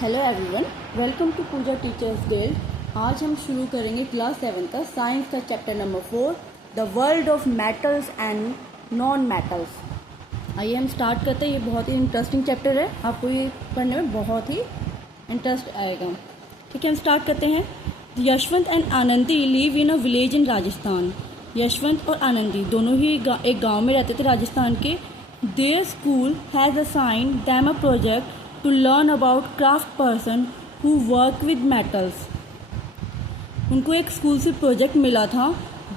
Hello everyone, welcome to Pooja teachers day. आज हम शुरू करेंगे क्लास 7 का साइंस का chapter number 4, the world of metals and non metals. आइए हम स्टार्ट करते हैं। ये बहुत ही इंटरेस्टिंग चैप्टर है, आपको ये पढ़ने में बहुत ही इंटरेस्ट आएगा। ठीक है, हम स्टार्ट करते हैं। Yashwant and Anandi live in a village in Rajasthan. Yashwant और आनंदी दोनों ही एक गाँव में रहते थे राजस्थान के। Their school has assigned them a project to learn about craft person who work with metals। उनको एक स्कूल से प्रोजेक्ट मिला था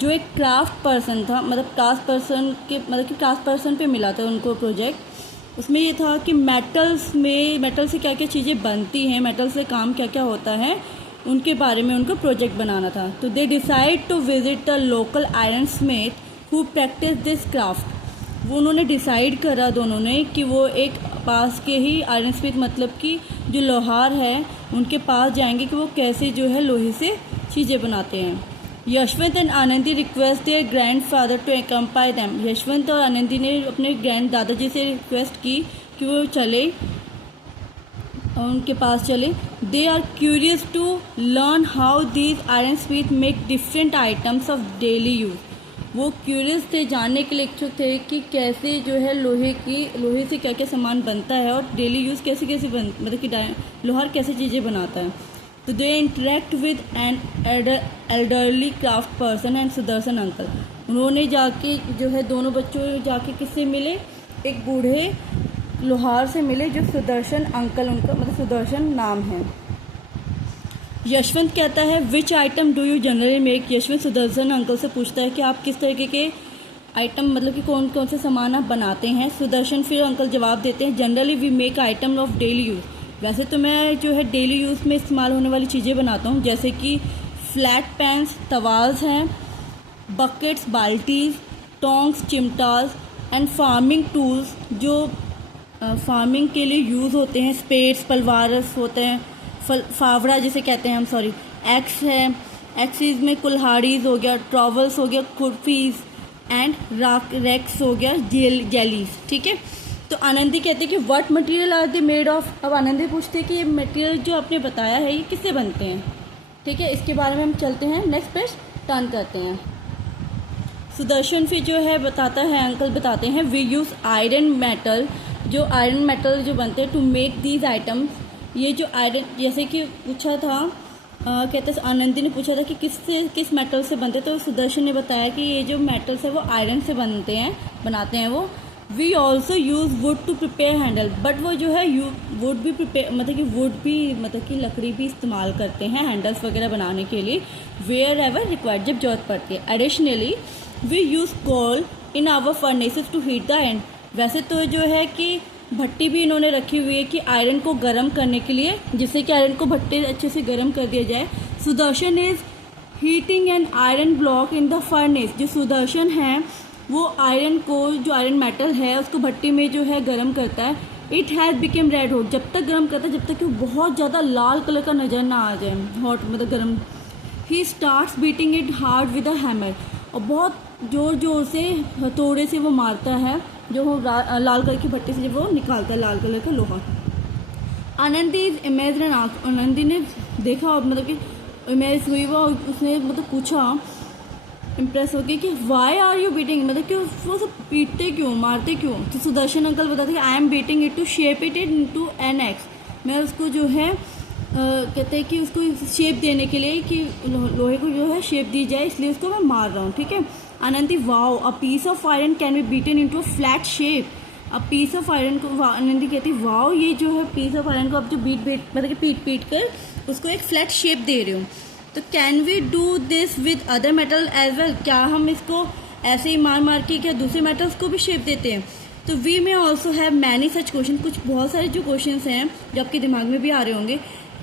जो एक क्राफ्ट पर्सन था, मतलब क्राफ्ट पर्सन पे मिला था उनको प्रोजेक्ट। उसमें ये था कि मेटल से क्या क्या चीज़ें बनती हैं, मेटल से काम क्या क्या होता है, उनके बारे में उनको प्रोजेक्ट बनाना था। तो they decide to visit the local iron smith who practice this craft. वो उन्होंने डिसाइड करा दोनों ने कि वो एक पास के ही आयरन स्मिथ, मतलब कि जो लोहार है, उनके पास जाएंगे कि वो कैसे जो है लोहे से चीज़ें बनाते हैं। Yashwant and Anandi request their grandfather to accompany them. Yashwant और आनंदी ने अपने ग्रैंड दादाजी से रिक्वेस्ट की कि वो चले और उनके पास चले। They are curious to learn how these iron smith make different items of daily use. वो क्यूरियस थे, जानने के लिए इच्छुक थे कि कैसे जो है लोहे से क्या क्या सामान बनता है और डेली यूज़ कैसे मतलब कि लोहार कैसे चीज़ें बनाता है। तो they interact with an elderly craft person and Sudarshan uncle. उन्होंने जाके जो है दोनों बच्चों जाके किससे मिले, एक बूढ़े लोहार से मिले जो सुदर्शन अंकल, उनका मतलब सुदर्शन नाम है। यशवंत कहता है विच item do you generally make. Yashwant Sudarshan uncle से पूछता है कि आप किस तरीके के आइटम, मतलब कि कौन कौन से सामान आप बनाते हैं। सुदर्शन फिर अंकल जवाब देते हैं generally we make item of daily use. वैसे तो मैं जो है डेली यूज़ में इस्तेमाल होने वाली चीज़ें बनाता हूँ, जैसे कि फ्लैट पैंस, तवाल्स हैं, बकेट्स, बाल्टीज, टोंग्स, चिमटास एंड फार्मिंग टूल्स जो फार्मिंग के लिए यूज़ होते हैं। स्पेड्स, पलवारस होते हैं, फावड़ा जिसे कहते हैं हम, एक्स है, एक्सीज में कुल्हाड़ीज हो गया, ट्रॉवल्स हो गया, कुर्फीज एंड रैक्स हो गया, जेलीज। ठीक है, तो आनंदी कहते हैं कि what material are they made of. अब आनंदी पूछते हैं कि ये मटेरियल जो आपने बताया है ये किससे बनते हैं। ठीक है, इसके बारे में हम चलते हैं, नेक्स्ट पेज टर्न करते हैं। सुदर्शन फिर जो है बताता है, अंकल बताते हैं वी यूज़ आयरन मेटल, जो आयरन मेटल जो बनते हैं टू मेक दीज आइटम्स। ये जो आयरन, जैसे कि पूछा था, कहते आनंदी ने पूछा था कि किस मेटल से बनते, तो सुदर्शन ने बताया कि ये जो मेटल्स है वो आयरन से बनाते हैं वो। We also use wood to prepare handle, but वो जो है वुड भी प्रिपेयर, मतलब कि लकड़ी भी इस्तेमाल करते हैं हैंडल्स वगैरह बनाने के लिए, वेयर एवर रिक्वायर्ड, जब जरूरत पड़ती है। Additionally we use coal in our furnaces to heat the iron. वैसे तो जो है कि भट्टी भी इन्होंने रखी हुई है कि आयरन को गर्म करने के लिए, जिससे कि आयरन को भट्टे अच्छे से गर्म कर दिया जाए। Sudarshan is heating an iron block in the furnace. जो सुदर्शन है वो आयरन को, जो आयरन मेटल है उसको भट्टी में जो है गर्म करता है। It has became red hot, जब तक गर्म करता है जब तक कि वो बहुत ज़्यादा लाल कलर का नज़र ना आ जाए, हॉट मतलब गर्म। He starts beating it hard with a hammer, और बहुत ज़ोर ज़ोर से हथौड़े से वो मारता है जो लाल कलर की भट्टी से जब वो निकालता है लाल कलर का लोहा। Anandi is image and asked, Anandi ने देखा और मतलब कि इमेज हुई वो, उसने मतलब पूछा इम्प्रेस हो गई कि वाई आर यू बीटिंग, मतलब कि वो सब पीटते क्यों, मारते क्यों। तो सुदर्शन अंकल बताते कि I am beating it to shape it into an axe. मैं उसको जो है कहते हैं कि उसको शेप देने के लिए कि लोहे को जो है शेप दी जाए, इसलिए उसको मैं मार रहा हूँ। ठीक है। Anandi wow a piece of iron can be beaten into a flat shape. अब पीस ऑफ आयरन को आनंदी कहती वाओ, ये जो है पीस ऑफ आयरन को आप जो मतलब कि पीट कर उसको एक फ्लैट शेप दे रहे हो। तो can we do this with other metal as well, क्या हम इसको ऐसे ही मार के क्या दूसरे मेटल्स को भी शेप देते हैं। तो वी में also have many such question, कुछ बहुत सारे जो क्वेश्चन हैं जो आपके दिमाग में भी आ रहे होंगे।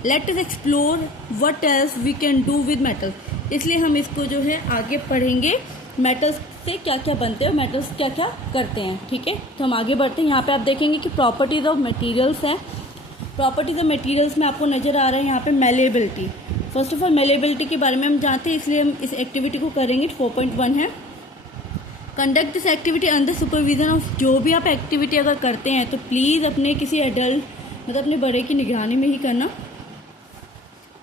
Let us explore what else we can do with metal. इसलिए हम इसको जो है आगे पढ़ेंगे, मेटल्स से क्या क्या बनते हैं, मेटल्स क्या क्या करते हैं। ठीक है, तो हम आगे बढ़ते हैं। यहाँ पे आप देखेंगे कि प्रॉपर्टीज ऑफ मटेरियल्स हैं। प्रॉपर्टीज ऑफ मटेरियल्स में आपको नज़र आ रहा है यहाँ पे malleability. First of all malleability के बारे में हम जानते हैं, इसलिए हम इस एक्टिविटी को करेंगे। 4.1 है conduct this activity under supervision of. जो भी आप एक्टिविटी अगर करते हैं तो प्लीज़ अपने किसी एडल्ट मतलब अपने बड़े की निगरानी में ही करना।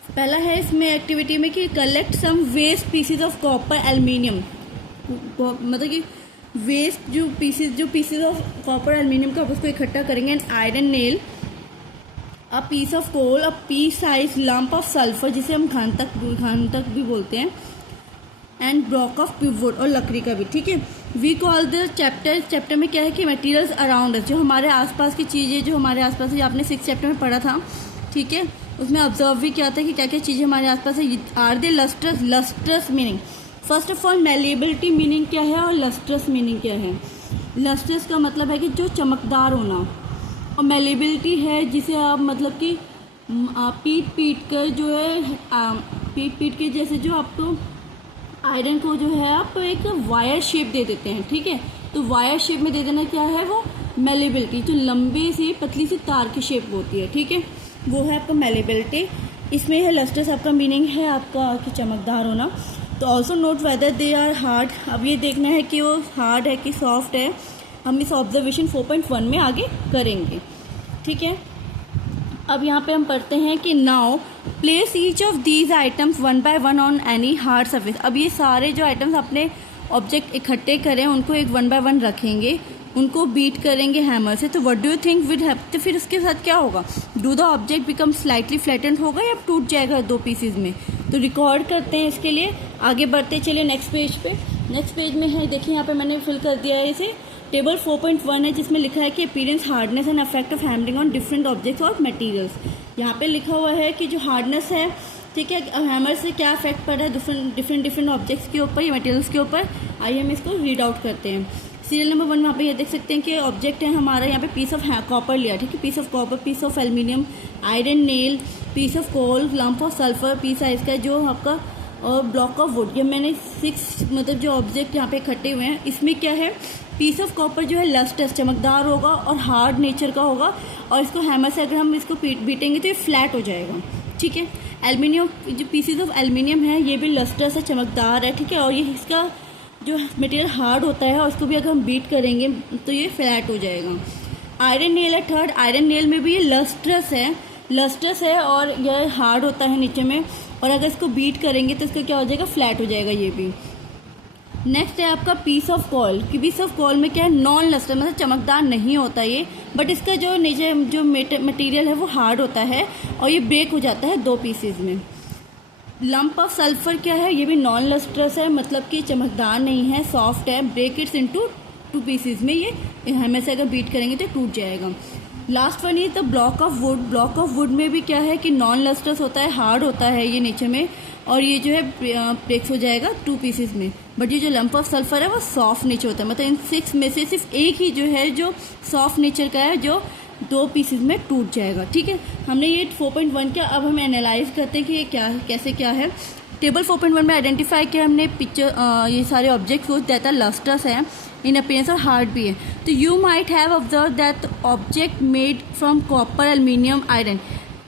पहला है इसमें एक्टिविटी में कि collect some waste pieces of copper aluminium, मतलब कि वेस्ट जो पीसेज ऑफ कॉपर एल्युमिनियम का आप उसको इकट्ठा करेंगे। And iron nail, a piece of coal, a pea size lump of sulphur जिसे हम घातक भी बोलते हैं, एंड ब्लॉक ऑफ वुड और लकड़ी का भी, ठीक है। वी कॉल द चैप्टर में क्या है कि मटेरियल्स अराउंड अस, जो हमारे आसपास की चीज़ें जो हमारे आसपास है, आपने 6th चैप्टर में पढ़ा था, ठीक है। उसमें ऑब्जर्व भी किया था कि क्या क्या चीज़ें हमारे आसपास है। Are they lustrous meaning, first of all malleability meaning क्या है और लस्ट्रस मीनिंग क्या है। लस्ट्रस का मतलब है कि जो चमकदार होना, और मेलेबिलिटी है जिसे आप मतलब कि पीट कर जो है पीट के जैसे जो आपको आयरन को जो है आप एक वायर शेप दे देते हैं, ठीक है। तो वायर शेप में दे देना क्या है वो मेलेबिलिटी, जो लंबी सी पतली सी तार की शेप होती है, ठीक है, वो है आपका मेलेबिलिटी। इसमें है लस्ट्रस, आपका मीनिंग है आपका कि चमकदार होना। तो also note whether they are hard, अब ये देखना है कि वो हार्ड है कि सॉफ्ट है, हम इस ऑब्जर्वेशन 4.1 में आगे करेंगे, ठीक है। अब यहाँ पे हम पढ़ते हैं कि now place each of these items one by one on any hard surface. अब ये सारे जो आइटम्स अपने ऑब्जेक्ट इकट्ठे करें उनको एक 1 बाय 1 रखेंगे, उनको बीट करेंगे हैमर से। तो what do you think will happen, तो फिर उसके साथ क्या होगा, do the object become slightly flattened होगा या टूट जाएगा 2 पीसेज में। तो रिकॉर्ड करते हैं इसके लिए, आगे बढ़ते चलिए नेक्स्ट पेज पे। नेक्स्ट पेज में है, देखिए यहाँ पे मैंने फिल कर दिया है इसे। टेबल 4.1 है जिसमें लिखा है कि appearance, hardness and effect of hammering on different objects और मटेरियल्स। यहाँ पे लिखा हुआ है कि जो हार्डनेस है, ठीक है, हैमर से क्या इफेक्ट पड़ रहा है डिफरेंट ऑब्जेक्ट्स के ऊपर या मटेरियल्स के ऊपर। आइए हम इसको रीड आउट करते हैं। सीरियल नंबर 1 वहाँ पे ये देख सकते हैं कि ऑब्जेक्ट है हमारा, यहाँ पे पीस ऑफ कॉपर लिया, ठीक है, piece of copper, piece of aluminium, iron nail, piece of coal, lump of sulphur, piece size का जो आपका, और ब्लॉक ऑफ वुड। ये मैंने 6 मतलब जो ऑब्जेक्ट यहाँ पे इकट्ठे हुए हैं, इसमें क्या है, पीस ऑफ कॉपर जो है लस्ट्रस चमकदार होगा और हार्ड नेचर का होगा, और इसको हैमर से अगर हम इसको बीटेंगे तो ये फ्लैट हो जाएगा, ठीक है। एल्युमिनियम, जो पीसेज ऑफ एल्युमिनियम है ये भी लस्ट्रस है, चमकदार है, ठीक है, और ये इसका जो मटेरियल हार्ड होता है और इसको भी अगर हम बीट करेंगे तो ये फ्लैट हो जाएगा। आयरन नेल है थर्ड, आयरन नेल में भी ये लस्ट्रस है और यह हार्ड होता है नीचे में, और अगर इसको बीट करेंगे तो इसका क्या हो जाएगा, फ्लैट हो जाएगा ये भी। नेक्स्ट है आपका पीस ऑफ कॉल, कि पीस ऑफ कॉल में क्या है, नॉन लस्टर, मतलब चमकदार नहीं होता ये, बट इसका जो नीचे जो मटेरियल है वो हार्ड होता है और ये ब्रेक हो जाता है 2 पीसेज में। लंप ऑफ सल्फर क्या है, ये भी नॉन लस्ट्रस है, मतलब कि चमकदार नहीं है, सॉफ्ट है, ब्रेक इट्स इनटू 2 पीसेज में, ये हमें से अगर बीट करेंगे तो टूट जाएगा। लास्ट वन ये तो block of would, block of would में भी क्या है कि नॉन लस्ट्रस होता है, हार्ड होता है ये नीचे में, और ये जो है ब्रेक हो जाएगा 2 पीसेज में। बट ये जो लंप ऑफ सल्फर है वो सॉफ्ट नेचर होता है, मतलब इन 6 में से सिर्फ एक ही जो है जो सॉफ्ट नेचर का है, जो 2 पीसेज में टूट जाएगा, ठीक है। हमने ये 4.1 किया, अब हम एनालाइज करते हैं कि ये क्या है, कैसे क्या है। टेबल 4.1 में आइडेंटिफाई किया हमने पिक्चर, ये सारे ऑब्जेक्ट्स को दैट आर लस्ट्रस है इन अपीयरेंस और हार्ड भी है। तो you might have observe that object made from copper, aluminium, iron.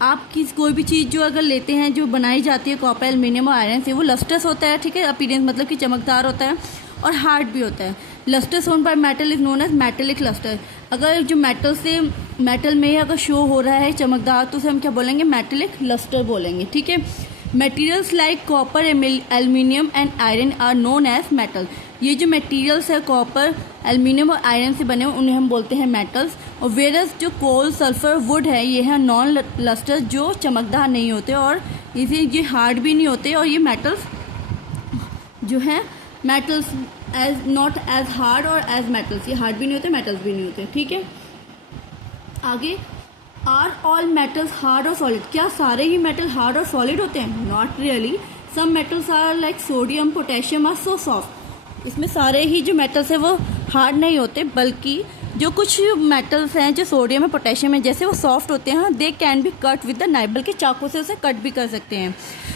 आप कोई भी चीज़ जो अगर लेते हैं जो बनाई जाती है कॉपर, एल्युमिनियम और आयरन से, वो लस्ट्रस होता है, ठीक है, अपीयरेंस मतलब कि चमकदार होता है और हार्ड भी होता है। Lustre own by metal is known as metallic lustre. अगर जो मेटल में अगर शो हो रहा है चमकदार तो उसे हम क्या बोलेंगे, मेटेलिक लस्टर बोलेंगे, ठीक है। Materials like copper, aluminium and iron are known as metal. ये जो मटेरियल्स है कॉपर, एल्युमिनियम और आयरन से बने हुए उन्हें हम बोलते हैं मेटल्स। और वेरस जो कोल, सल्फर, वुड है ये है नॉन लस्टर, जो चमकदार नहीं होते और इसे ये हार्ड भी नहीं होते, और ये मेटल्स जो है metals as not as hard और एज मेटल्स, ये हार्ड भी नहीं होते, मेटल्स भी नहीं होते, ठीक है। आगे, आर ऑल मेटल्स हार्ड और सॉलिड, क्या सारे ही मेटल हार्ड और सॉलिड होते हैं? Not really, some metals are like sodium, potassium are so soft. इसमें सारे ही जो मेटल्स हैं वो हार्ड नहीं होते, बल्कि जो कुछ मेटल्स हैं जो सोडियम है, पोटेशियम है, जैसे वो सॉफ्ट होते हैं, they can be cut with the knife, बल्कि चाकू से उसे कट भी कर सकते हैं।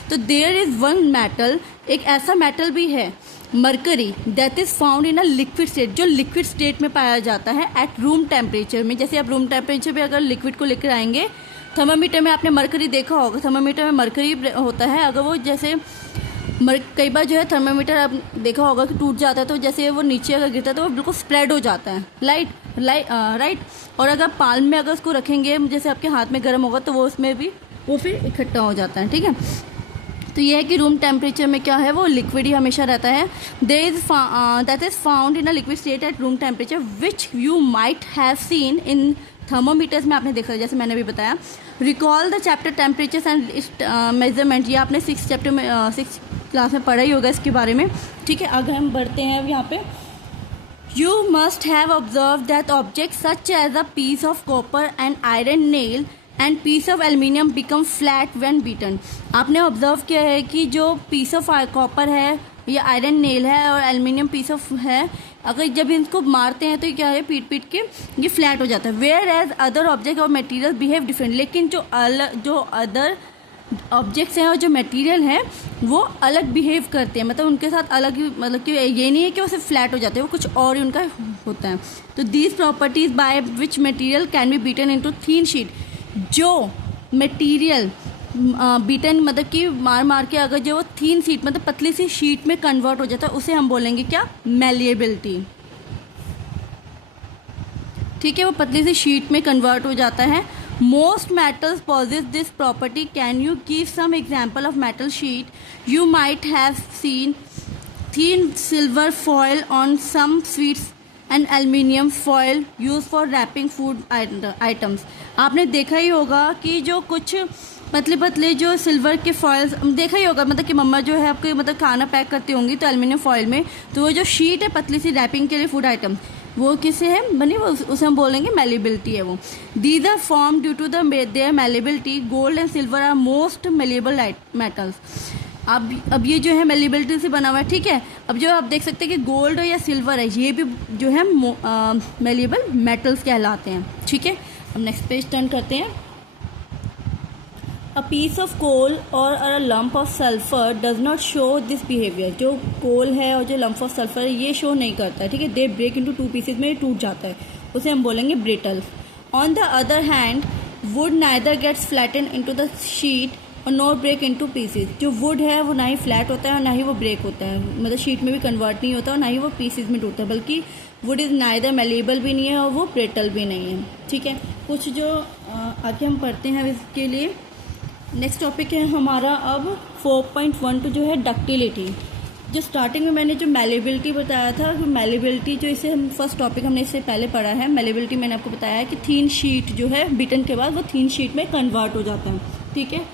तो देयर इज़ वन मेटल, एक ऐसा मेटल भी है mercury, that is found in a liquid state, जो लिक्विड स्टेट में पाया जाता है एट रूम टेम्परेचर में। जैसे आप रूम टेम्परेचर पे अगर लिक्विड को लेकर आएंगे, थर्मामीटर में आपने मरकरी देखा होगा, थर्मामीटर में मरकरी होता है, अगर वो जैसे कई बार जो है थर्मामीटर आप देखा होगा कि टूट जाता है, तो जैसे वो नीचे अगर गिरता है तो वो बिल्कुल स्प्रेड हो जाता है, राइट। राइट। और अगर पाल्म में अगर उसको रखेंगे, जैसे आपके हाथ में गर्म होगा तो वो उसमें भी वो फिर इकट्ठा हो जाता है, ठीक है। तो ये है कि रूम टेम्परेचर में क्या है, वो लिक्विड ही हमेशा रहता है। That is found in a liquid state at room temperature which you might have seen in thermometers में आपने देखा, जैसे मैंने भी बताया। Recall the chapter temperatures and measurement, ये आपने 6 चैप्टर में 6 क्लास में पढ़ा ही होगा इसके बारे में, ठीक है। अगर हम बढ़ते हैं अब यहाँ पे, You must have observed that objects such as a piece of copper and iron nail and piece of aluminium become flat when beaten. आपने ऑब्जर्व किया है कि जो पीस ऑफ कॉपर है या आयरन नेल है और एल्युमिनियम पीस ऑफ है, अगर जब इनको मारते हैं तो ये क्या है, पीट पीट के ये फ्लैट हो जाता है। वेयर एज अदर ऑब्जेक्ट और मटेरियल बिहेव डिफरेंट, लेकिन जो अदर ऑब्जेक्ट्स हैं और जो मटेरियल है वो अलग बिहेव करते हैं, मतलब उनके साथ अलग, मतलब कि ये नहीं है कि वो सिर्फ फ्लैट हो जाते हैं, वो कुछ और ही उनका होता है। तो these properties by which material can be beaten into thin sheet, जो मटेरियल बीटन मतलब कि मार मार के अगर जो थिन शीट मतलब पतली सी शीट में कन्वर्ट हो जाता है, उसे हम बोलेंगे क्या, मैलिएबिलिटी, ठीक है। वो पतली सी शीट में कन्वर्ट हो जाता है। Most metals possess this property. Can you give some example of metal sheet? You might have seen thin silver foil on some sweets and aluminium foil used for wrapping food items. आपने देखा ही होगा कि जो कुछ पतले पतले जो silver के फॉइल्स देखा ही होगा, मतलब कि मम्मा जो है आपको मतलब खाना पैक करती होंगी तो एल्युमिनियम फॉइल में, तो वो जो शीट है पतली सी रैपिंग के लिए फूड आइटम, वो किससे है बनी, वो उसे हम बोलेंगे मैलिएबिलिटी है वो। These are form due to their malleability. Gold and silver are most malleable metals. अब ये जो है मैलिएबिलिटी से बना हुआ है, ठीक है। अब जो आप देख सकते हैं कि गोल्ड या सिल्वर है, ये भी जो है मैलिएबल मेटल्स कहलाते हैं, ठीक है। अब नेक्स्ट पेज टर्न करते हैं। A piece of coal or a lump of sulfur does not show this behavior. जो कोल है और जो lump of sulfur है ये शो नहीं करता है, ठीक है। They break into 2 pieces में टूट जाता है, उसे हम बोलेंगे brittle. On the other hand, wood neither gets flattened into the sheet और nor break into pieces. जो wood है वो ना ही फ्लैट होता है और ना ही वो ब्रेक होता है, मतलब शीट में भी कन्वर्ट नहीं होता और ना ही वो पीसेज में टूटता है, बल्कि wood इज़ neither malleable भी नहीं है और वो brittle भी नहीं है, ठीक है। कुछ जो आगे हम पढ़ते हैं इसके लिए नेक्स्ट टॉपिक है हमारा अब 4.12 जो है डक्टिलिटी। जो स्टार्टिंग में मैंने जो मैलिएबिलिटी बताया था, मैलिएबिलिटी जो इसे हम फर्स्ट टॉपिक हमने इससे पहले पढ़ा है। मैलिएबिलिटी मैंने आपको बताया है कि थीन शीट जो है बीटन के बाद वो थीन शीट में कन्वर्ट हो जाता है, ठीक है।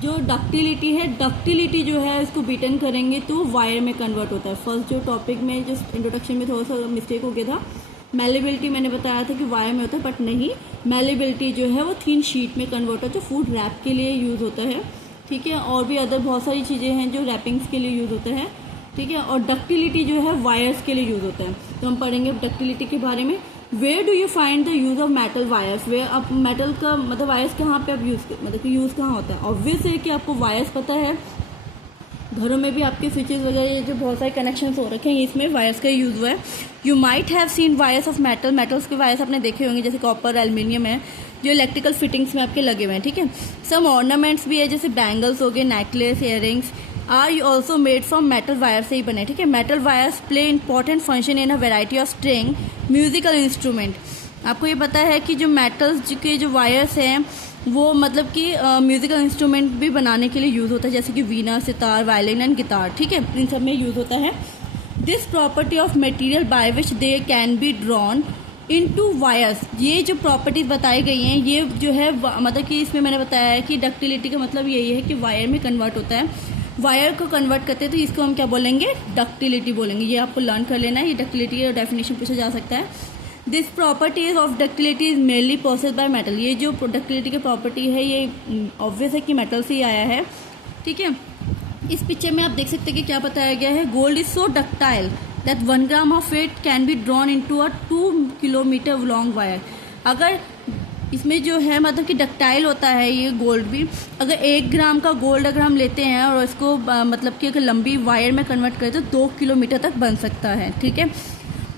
जो डक्टिलिटी है, डक्टिलिटी जो है इसको बीटन करेंगे तो वायर में कन्वर्ट होता है। फर्स्ट जो टॉपिक में जो इंट्रोडक्शन में थोड़ा सा मिस्टेक हो गया था, मैलिएबिलिटी मैंने बताया था कि वायर में होता है, बट नहीं, मैलिएबिलिटी जो है वो थीन शीट में कन्वर्ट होता है, जो फूड रैप के लिए यूज़ होता है, ठीक है। और भी अदर बहुत सारी चीज़ें हैं जो रैपिंग्स के लिए यूज़ होता है, ठीक है। और डक्टिलिटी जो है वायर्स के लिए यूज़ होता है। तो हम पढ़ेंगे डक्टिलिटी के बारे में। Where do you find the use of metal wires, वे अब मेटल का मतलब वायर्स कहाँ पे अब मतलब कि यूज़ कहाँ होता है। ऑब्वियस है कि आपको वायर्स पता है, घरों में भी आपके स्विचेस वगैरह जो बहुत सारे कनेक्शंस हो रखे हैं इसमें वायर्स का यूज़ हुआ है। You might have seen wires of metal, metals के वायर्स आपने देखे होंगे, जैसे कॉपर, एल्युमिनियम है जो इलेक्ट्रिकल फिटिंग्स में आपके लगे हुए हैं, ठीक है। सम ऑर्नामेंट्स भी है, जैसे बैंगल्स हो गए, necklace, earrings are also made from metal wire से ही बने, ठीक है। Metal wires play important function in a variety of string musical instrument. आपको ये पता है कि जो मेटल्स के जो वायर्स हैं वो मतलब कि म्यूज़िकल इंस्ट्रूमेंट भी बनाने के लिए यूज़ होता है, जैसे कि वीणा, सितार, वायलिन एंड गिटार, ठीक है, इन सब में यूज़ होता है। This property of material by which they can be drawn into wires, ये जो प्रॉपर्टीज बताई गई हैं ये जो है मतलब कि इसमें मैंने बताया है कि डक्टिलिटी का मतलब यही है कि वायर में कन्वर्ट होता है, वायर को कन्वर्ट करते हैं, तो इसको हम क्या बोलेंगे, डक्टिलिटी बोलेंगे। ये आपको लर्न कर लेना है, ये डक्टिलिटी का डेफिनेशन पूछा जा सकता है। This properties of ductility is mainly process by metal, ये जो डक्टिलिटी की प्रॉपर्टी है ये ऑब्वियस है कि मेटल से ही आया है, ठीक है। इस पिक्चर में आप देख सकते हैं कि क्या बताया गया है, gold is so ductile that 1 gram of it can be drawn into a 2 kilometre long wire. अगर इसमें जो है मतलब कि डक्टाइल होता है ये गोल्ड भी, अगर 1 ग्राम का गोल्ड अगर हम लेते हैं और इसको मतलब कि अगर लंबी वायर में कन्वर्ट करें तो 2 किलोमीटर तक बन सकता है, ठीक है।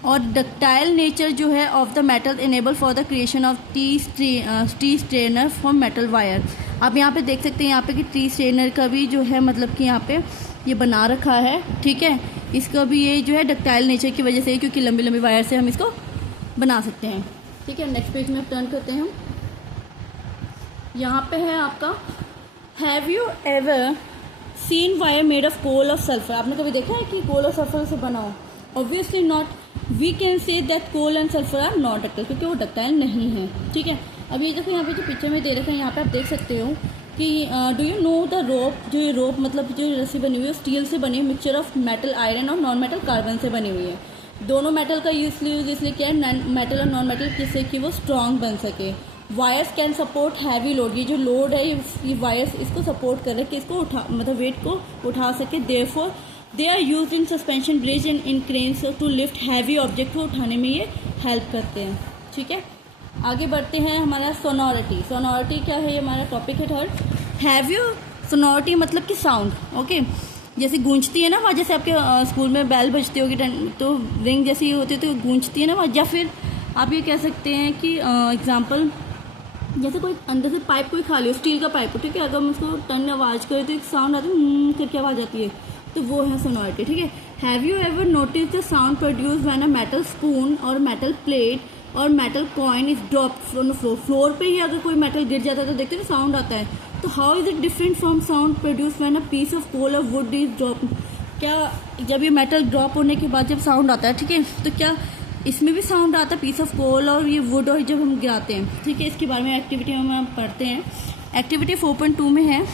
और डक्टाइल नेचर जो है of the metal enable for the creation of T strainer from metal wire. आप यहाँ पे देख सकते हैं यहाँ पे कि टी स्ट्रेनर का भी जो है मतलब कि यहाँ पे ये बना रखा है, ठीक है। इसका भी ये जो है डक्टाइल नेचर की वजह से, क्योंकि लंबी लंबी वायर से हम इसको बना सकते हैं। ठीक है, नेक्स्ट पेज में टर्न करते हैं हम। यहाँ पे है आपका have you ever seen wire made of coal of sulphur. आपने कभी देखा है कि कोल ऑफ सल्फर से बना हो? Obviously not. We can say that coal and sulphur are not ductile, क्योंकि वो डक्टाइल नहीं है। ठीक है, अब ये देखो यहाँ पे जो पिक्चर में दे रखा है, यहाँ पे आप देख सकते हो कि do you know the rope, जो ये रोप मतलब जो रस्सी बनी हुई है स्टील से बनी, मिक्सचर ऑफ मेटल आयरन और नॉन मेटल कार्बन से बनी हुई है। दोनों मेटल का यूज इसलिए किया है, मेटल और नॉन मेटल, जिससे कि वो स्ट्रांग बन सके। Wires can support heavy load, ये जो लोड है ये वायर्स इसको सपोर्ट कर रहे कि इसको उठा मतलब वेट को उठा सके। Therefore they are use in suspension bridge and in cranes to lift heavy object को उठाने में ये हेल्प करते हैं। ठीक है, आगे बढ़ते हैं। हमारा सोनोरिटी। सोनोरिटी क्या है? ये हमारा टॉपिक है थर्ड। हैव यू सोनोरिटी मतलब कि साउंड। ओके, जैसे गूंजती है ना वहाँ, जैसे आपके स्कूल में बेल बजती होगी तो रिंग जैसी होती है तो गूंजती है ना वहाँ। या फिर आप ये कह सकते हैं कि एग्जाम्पल, जैसे कोई अंदर से पाइप कोई खाली हो, स्टील का पाइप हो, ठीक है, अगर हम उसको टर्न आवाज़ करें तो एक साउंड आता है, करके आवाज़ आती है, तो वो है सोनोरिटी। ठीक है, have you ever notice the sound produce when a metal spoon और मेटल प्लेट और metal coin is drop from the floor. Floor पे ही अगर कोई मेटल गिर जाता है तो देखते हैं साउंड आता है। तो how is it different from sound produce when a piece of coal और वुड इज ड्रॉप। क्या जब ये मेटल ड्रॉप होने के बाद जब साउंड आता है, ठीक है, तो क्या इसमें भी साउंड आता है, पीस ऑफ कोल और ये वुड और जब हम गिराते हैं। ठीक है, इसके बारे में एक्टिविटी में हम पढ़ते हैं। एक्टिविटी 4.2 में है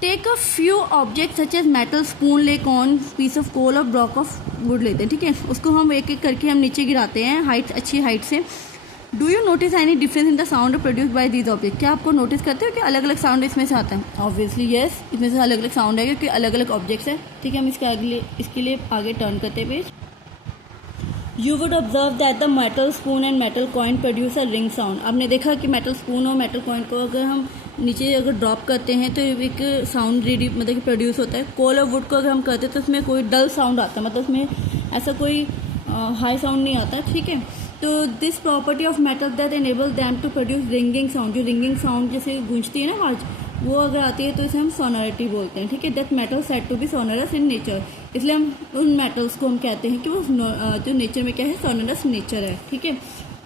take a few object such as metal spoon, ले कॉर्न, पीस ऑफ कोल और ब्लॉक ऑफ वुड लेते हैं। ठीक है, उसको हम एक एक करके हम नीचे गिराते हैं हाइट, अच्छी हाइट से। Do you notice any difference in the sound produce by these object. क्या आपको नोटिस करते हो कि अलग अलग साउंड इसमें से आता है? ऑब्वियसली येस, इसमें से अलग अलग साउंड है क्योंकि अलग अलग ऑब्जेक्ट्स है। ठीक है, हम इसके लिए आगे टर्न करते हैं page. You would observe that the metal spoon and metal coin produce a ring sound. आपने देखा कि मेटल स्पून और मेटल कॉइन को अगर हम नीचे अगर ड्रॉप करते हैं तो एक साउंड रेडी मतलब कि प्रोड्यूस होता है। कोल और वुड को अगर हम करते हैं तो उसमें कोई डल साउंड आता है, मतलब उसमें ऐसा कोई हाई साउंड नहीं आता है। ठीक है, तो this property of metal that enable them to produce ringing sound, जो रिंगिंग साउंड जैसे गूंजती है ना आवाज़, वो अगर आती है तो इसे हम सोनोरिटी बोलते हैं। ठीक है, that metal said to be sonorous in nature, इसलिए हम उन मेटल्स को हम कहते हैं कि वो जो नेचर में क्या है, सोनरस नेचर है। ठीक है,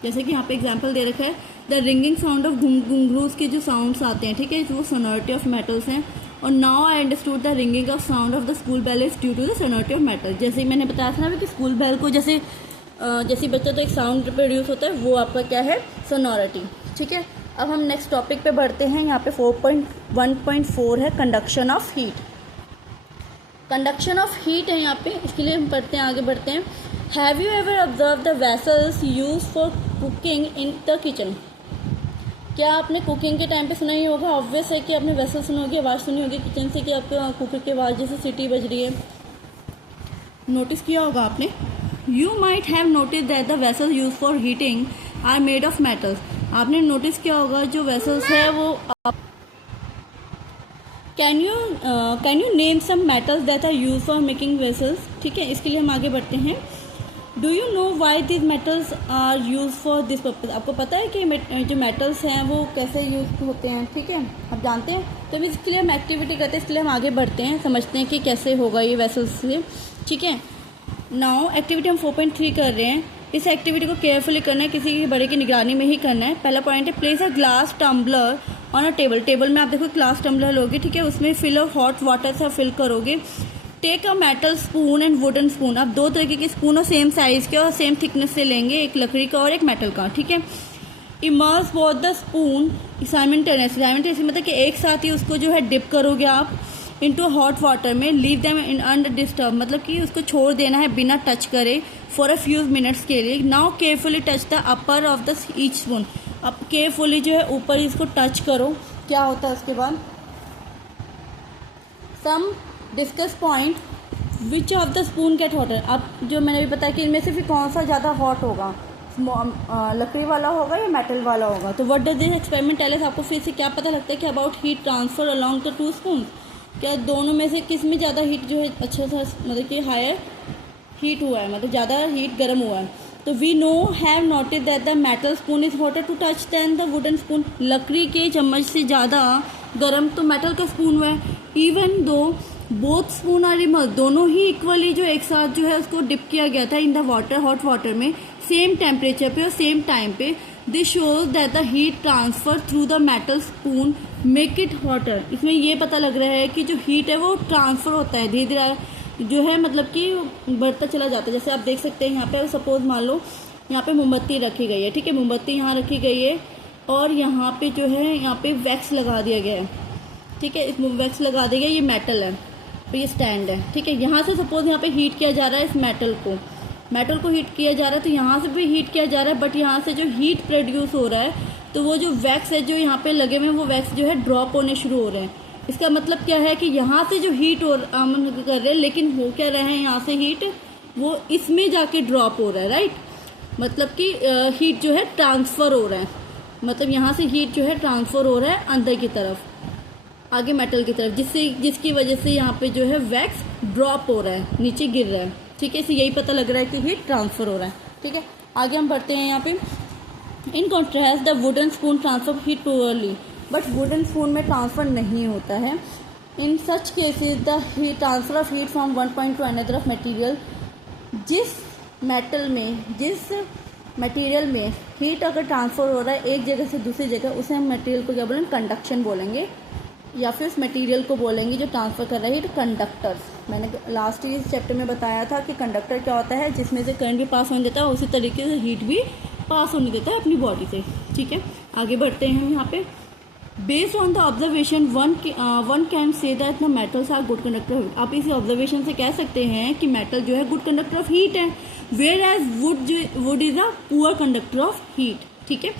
जैसे कि यहाँ पे एग्जांपल दे रखा है the ringing sound of ghungroos के जो साउंड्स आते हैं, ठीक है, वो सोनोरिटी ऑफ मेटल्स हैं। और now I understood the ringing of sound of the school bell is due to the sonority of metal. जैसे मैंने बताया था ना कि स्कूल बेल को जैसे बच्चा तो एक साउंड प्रोड्यूस होता है, वो आपका क्या है, सोनोरिटी। ठीक है, अब हम नेक्स्ट टॉपिक पे बढ़ते हैं। यहाँ पे 4.1.4 है conduction of heat. Conduction of heat है यहाँ पे, इसके लिए हम पढ़ते हैं, आगे बढ़ते हैं। Have you ever observe the vessels use for cooking in the kitchen. क्या आपने कुकिंग के टाइम पे सुना ही होगा, ऑब्वियस है कि आपने वेसल सुनी होगी, आवाज़ सुनी होगी किचन से कि आपके कुकर की आवाज़ जैसे सीटी बज रही है, नोटिस किया होगा आपने। You might have notice that the vessels use for heating are made of metals. आपने नोटिस किया होगा जो वेसल्स है वो can you name some metals that are use for making vessels. ठीक है, इसके लिए हम आगे बढ़ते हैं। Do you know why this metals are use for this purpose. आपको पता है कि जो मेटल्स हैं वो कैसे यूज होते हैं। ठीक है, आप जानते हैं, तो इसके लिए हम एक्टिविटी करते हैं, इसके लिए हम आगे बढ़ते हैं, समझते हैं कि कैसे होगा ये वेसल्स से। ठीक है, नाउ एक्टिविटी हम 4.3 कर रहे हैं। इस एक्टिविटी को केयरफुली करना है, किसी बड़े की निगरानी में ही करना है। पहला पॉइंट है place a glass tumbler on a table. Table में आप देखो ग्लास टम्बलर लोगे, ठीक है, उसमें फिल ऑफ हॉट वाटर से फिल करोगे। Take a metal spoon and wooden spoon. आप दो तरीके के स्पून और सेम साइज़ के और सेम थिकनेस से लेंगे, एक लकड़ी का और एक मेटल का। ठीक है, immerse both the spoon simultaneously मतलब कि एक साथ ही उसको जो है डिप करोगे आप इनटू हॉट वाटर में। लीव देम इन अनडिस्टर्ब मतलब कि उसको छोड़ देना है बिना टच करे फॉर अ फ्यू मिनट्स के लिए। Now carefully touch the upper of the each spoon. अब केयरफुली जो है ऊपर इसको टच करो, क्या होता है उसके बाद। Some discuss point which of the spoon get hotter. अब जो मैंने भी बताया कि इनमें से फिर कौन सा ज़्यादा हॉट होगा, लकड़ी वाला होगा या मेटल वाला होगा। तो what does this experiment tell us. आपको फिर से क्या पता लगता है कि about heat transfer along the two spoon. क्या दोनों में से किस में ज़्यादा हीट जो है अच्छा सा मतलब कि हायर हीट हुआ है, मतलब ज़्यादा हीट गर्म हुआ है। तो we know have noted that the metal spoon is hotter to touch than the wooden spoon. लकड़ी के चम्मच से ज़्यादा गर्म तो मेटल का स्पून हुआ है। Even though both spoon are immersed, दोनों ही इक्वली जो एक साथ जो है उसको डिप किया गया था in the water, hot water में। सेम टेम्परेचर पे और सेम टाइम पे, this shows that the heat transfer through the metal spoon make it hotter. इसमें ये पता लग रहा है कि जो हीट है वो ट्रांसफर होता है, धीरे धीरे जो है मतलब कि बढ़ता चला जाता है। जैसे आप देख सकते हैं यहाँ पे, सपोज मान लो यहाँ पे मोमबत्ती रखी गई है, ठीक है, मोमबत्ती यहाँ रखी गई है और यहाँ पे जो है यहाँ पे वैक्स लगा दिया गया है, ठीक है, इस वैक्स लगा दिया गया, ये मेटल है और ये स्टैंड है, ठीक है। यहाँ से सपोज यहाँ पे हीट किया जा रहा है, इस मेटल को हीट किया जा रहा है, तो यहाँ से भी हीट किया जा रहा है, बट यहाँ से जो हीट प्रोड्यूस हो रहा है तो वो जो वैक्स है जो यहाँ पे लगे हुए हैं वो वैक्स जो है ड्रॉप होने शुरू हो रहे हैं। इसका मतलब क्या है कि यहाँ से जो हीट कर रहे हैं, लेकिन हो क्या रहे हैं, यहाँ से हीट वो इसमें जाके ड्रॉप हो रहा है, राइट। मतलब कि हीट जो है ट्रांसफ़र हो रहा है, मतलब यहाँ से हीट जो है ट्रांसफ़र हो रहा है अंदर की तरफ, आगे मेटल की तरफ, जिसकी वजह से यहाँ पे जो है वैक्स ड्रॉप हो रहा है, नीचे गिर रहा है, ठीक है। इससे यही पता लग रहा है कि हीट ट्रांसफ़र हो रहा है, ठीक है। आगे हम बढ़ते हैं यहाँ पे। In contrast the wooden spoon transfer heat poorly, but wooden spoon में ट्रांसफ़र नहीं होता है। In such cases the heat transfer of heat from one point to another of material, जिस मटेरियल में हीट अगर ट्रांसफ़र हो रहा है एक जगह से दूसरी जगह, उसे हम मटेरियल को क्या बोलेंगे, कंडक्शन बोलेंगे, या फिर उस मटेरियल को बोलेंगे जो ट्रांसफ़र कर रहा है हीट, कंडक्टर्स। मैंने लास्ट इस चैप्टर में बताया था कि कंडक्टर क्या होता है, जिसमें से करंट भी पास होने देता है, उसी तरीके से हीट भी पास होने देता है अपनी बॉडी से, ठीक है। आगे बढ़ते हैं हम यहाँ पे। Based on the observation one can say that the metals are good conductor of heat. आप इसी ऑब्जर्वेशन से कह सकते हैं कि मेटल जो है गुड कंडक्टर ऑफ हीट है, whereas wood is a poor conductor of heat, ठीक है।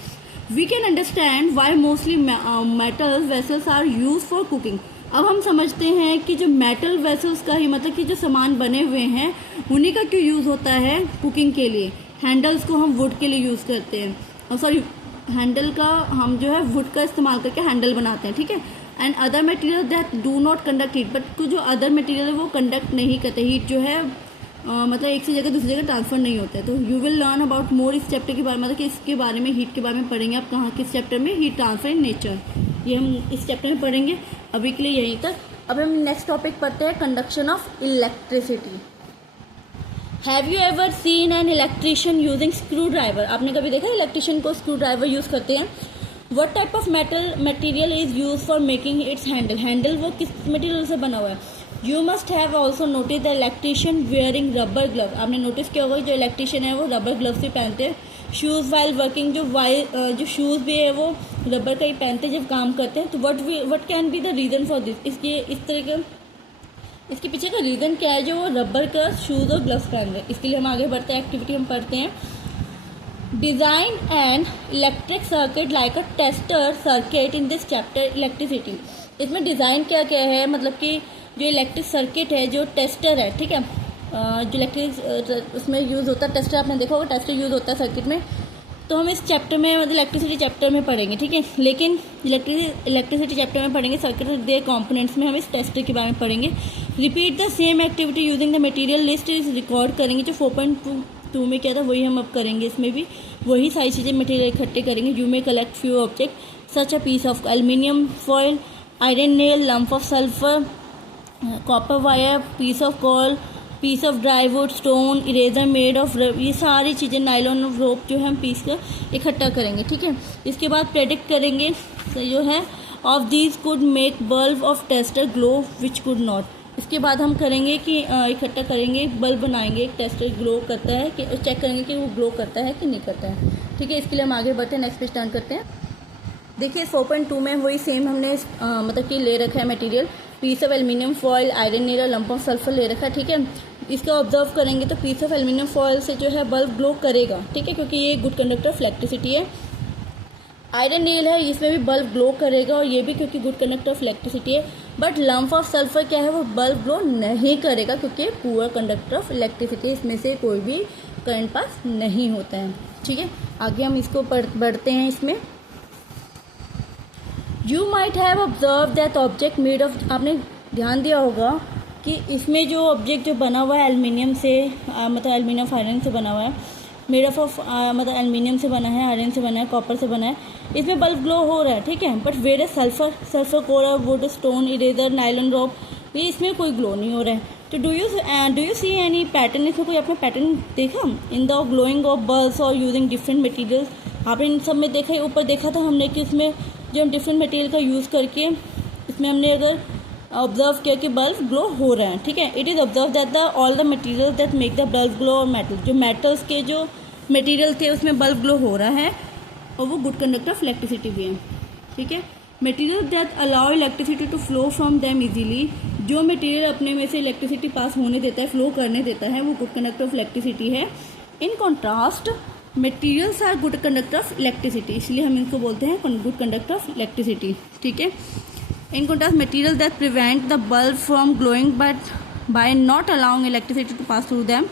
We can understand why mostly metal vessels are use for cooking. अब हम समझते हैं कि जो मेटल वेसल्स का ही मतलब कि जो सामान बने हुए हैं उन्हीं का क्यों यूज़ होता है कुकिंग के लिए। हैंडल्स को हम वुड के लिए यूज़ करते हैं, और सॉरी हैंडल का हम जो है वुड का इस्तेमाल करके हैंडल बनाते हैं, ठीक है। And other material that do not conduct heat, but कुछ जो अदर मटेरियल है वो कंडक्ट नहीं करते हीट, जो है मतलब एक से जगह दूसरी जगह ट्रांसफर नहीं होता है। तो you will learn about more इस चैप्टर के बारे में, मतलब कि इसके बारे में, हीट के बारे में पढ़ेंगे आप कहाँ, किस चैप्टर में, हीट ट्रांसफर इन नेचर, ये हम इस चैप्टर में पढ़ेंगे। अभी के लिए यहीं तक। अब हम नेक्स्ट टॉपिक पढ़ते हैं, conduction of electricity. Have you ever seen an electrician using screw driver. आपने कभी देखा इलेक्ट्रिशियन को स्क्रू ड्राइवर यूज़ करते हैं। What type of material is use for making it's handle वो किस मटेरियल से बना हुआ है। You must have also notice the electrician wearing rubber glove. आपने नोटिस किया होगा जो इलेक्ट्रिशियन है वो रबर ग्लव्स भी पहनते हैं। शूज़ वाइल वर्किंग, जो शूज़ भी है वो रबर का ही पहनते हैं जब काम करते हैं। तो what can be the reason for this, इसके पीछे का रीज़न क्या है जो वो रबर का शूज़ और ग्लव्स पहन रहे हैं। इसके लिए हम आगे बढ़ते हैं, एक्टिविटी हम पढ़ते हैं। Design and electric circuit like a tester circuit in this chapter electricity. इसमें डिज़ाइन क्या क्या है, मतलब कि जो इलेक्ट्रिक सर्किट है, जो टेस्टर है, ठीक है, जो इलेक्ट्रिक उसमें यूज़ होता है टेस्टर, आपने देखा होगा टेस्टर यूज़ होता है सर्किट में। तो हम इस चैप्टर में मतलब इलेक्ट्रिसिटी चैप्टर में पढ़ेंगे, ठीक है, लेकिन इलेक्ट्रिसिटी चैप्टर में पढ़ेंगे सर्किट दे कंपोनेंट्स में हम इस टेस्टर के बारे में पढ़ेंगे। Repeat the same activity using the material list is record करेंगे, जो 4.2 में क्या था वही हम अब करेंगे। इसमें भी वही सारी चीज़ें मटेरियल इकट्ठे करेंगे। You may collect few object such a piece of aluminium foil, iron nail, lump of sulphur, copper wire, piece of coal, piece of dry wood, stone, eraser made of, ये सारी चीज़ें नाइलॉन ऑफ रोप जो है हम piece कर इकट्ठा करेंगे, ठीक है। इसके बाद प्रेडिक्ट करेंगे जो है of these could make bulb of tester glow which could not. इसके बाद हम करेंगे कि इकट्ठा करेंगे, बल्ब बनाएंगे, एक टेस्टर ग्लो करता है कि चेक करेंगे कि वो ग्लो करता है कि नहीं करता है, ठीक है। इसके लिए हम आगे बढ़ते हैं, नेक्स्ट पेज टर्न करते हैं। देखिए 4.2 में वही सेम हमने मतलब कि ले रखा है material, piece of aluminium foil, iron needle, lump of sulphur ले रखा है, ठीक है। इसका ऑब्जर्व करेंगे तो पीस ऑफ एल्यूमिनियम फॉयल से जो है बल्ब ग्लो करेगा, ठीक है, क्योंकि ये गुड कंडक्टर ऑफ इलेक्ट्रिसिटी है। आयरन नील है, इसमें भी बल्ब ग्लो करेगा और ये भी क्योंकि गुड कंडक्टर ऑफ इलेक्ट्रिसिटी है। बट लंप ऑफ सल्फर क्या है, वो बल्ब ग्लो नहीं करेगा क्योंकि पुअर कंडक्टर ऑफ इलेक्ट्रिसिटी, इसमें से कोई भी करंट पास नहीं होता है, ठीक है। आगे हम इसको बढ़ते हैं। इसमें you might have observe that object made of, आपने ध्यान दिया होगा कि इसमें जो ऑब्जेक्ट जो बना हुआ है एल्युमिनियम से, मतलब एल्युमिनियम आयरन से बना हुआ है, मेड ऑफ मतलब एल्युमिनियम से बना है, आयरन से बना है, कॉपर से बना है, इसमें बल्ब ग्लो हो रहा है, ठीक है। But where sulphur core, wood, stone, eraser, nylon rope, ये इसमें कोई ग्लो नहीं हो रहा है। तो do you see any pattern, इसमें कोई अपना पैटर्न देखा in the glowing of bulbs और यूजिंग डिफरेंट मटेरियल्स? आपने इन सब में देखा, ऊपर देखा था हमने कि इसमें जो डिफरेंट मटेरियल का यूज़ करके इसमें हमने अगर ऑब्जर्व किया कि बल्ब ग्लो हो रहे हैं, ठीक है। It is observe that the all the material that make the bulb glow और मेटल, जो मेटल्स के जो मटेरियल थे उसमें बल्ब ग्लो हो रहा है और वो गुड कंडक्टर ऑफ इलेक्ट्रिसिटी भी है, ठीक है। Material that allow electricity to flow from them easily, जो मटेरियल अपने में से इलेक्ट्रिसिटी पास होने देता है, फ्लो करने देता है, वो गुड कंडक्टर ऑफ इलेक्ट्रिसिटी है। In contrast materials are good conductor of electricity, इसलिए हम इनको बोलते हैं गुड कंडक्टर ऑफ इलेक्ट्रिसिटी, ठीक है। In contrast material that prevent the bulb from glowing but by not allowing electricity to pass through them,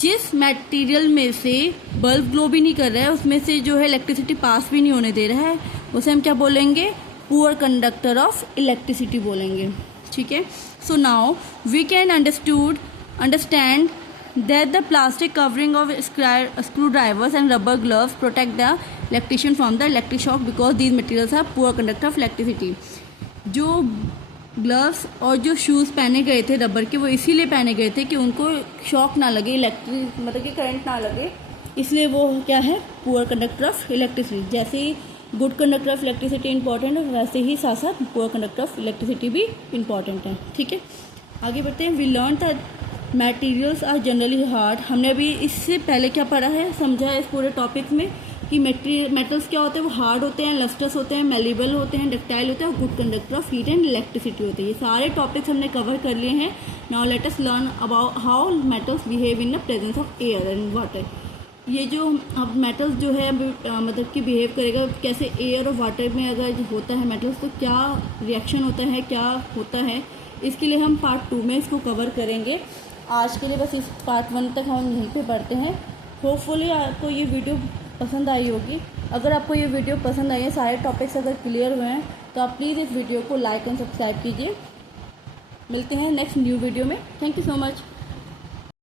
जिस material में से बल्ब ग्लो भी नहीं कर रहा है उसमें से जो है इलेक्ट्रिसिटी पास भी नहीं होने दे रहा है, उसे हम क्या बोलेंगे? पुअर कंडक्टर ऑफ इलेक्ट्रिसिटी बोलेंगे, ठीक है। So now we can understand that the plastic covering of screwdrivers and rubber gloves protect the electrician from the electric shock because these materials are poor conductor of electricity। जो gloves और जो shoes पहने गए थे rubber के, वो इसीलिए पहने गए थे कि उनको शॉक ना लगे, इलेक्ट्रिक मतलब कि करंट ना लगे, इसलिए वो क्या है? Poor conductor of electricity. जैसे ही good conductor of electricity important है, वैसे ही साथ साथ पुअर कंडक्टर ऑफ इलेक्ट्रिसिटी भी इंपॉर्टेंट है, ठीक है। आगे बढ़ते हैं। We learn the materials are generally hard, हमने अभी इससे पहले क्या पढ़ा है, समझा है इस पूरे टॉपिक में कि मेटल्स क्या होते हैं? वो हार्ड होते हैं, लस्टर्स होते हैं, मेलेबल होते हैं, डक्टाइल होते हैं और good conductor of heat and electricity होते हैं। ये सारे टॉपिक्स हमने कवर कर लिए हैं। Now let us learn about how metals behave in the presence of air and water. ये जो अब मेटल्स जो है मतलब कि बिहेव करेगा कैसे एयर और वाटर में अगर होता है मेटल्स, तो क्या रिएक्शन होता है, क्या होता है, इसके लिए हम पार्ट 2 में इसको कवर करेंगे। आज के लिए बस इस पार्ट 1 तक हम यहीं पे पढ़ते हैं। होपफुली आपको ये वीडियो पसंद आई होगी। अगर आपको ये वीडियो पसंद आई है, सारे टॉपिक्स अगर क्लियर हुए हैं, तो आप प्लीज़ इस वीडियो को लाइक एंड सब्सक्राइब कीजिए। मिलते हैं नेक्स्ट न्यू वीडियो में। Thank you so much.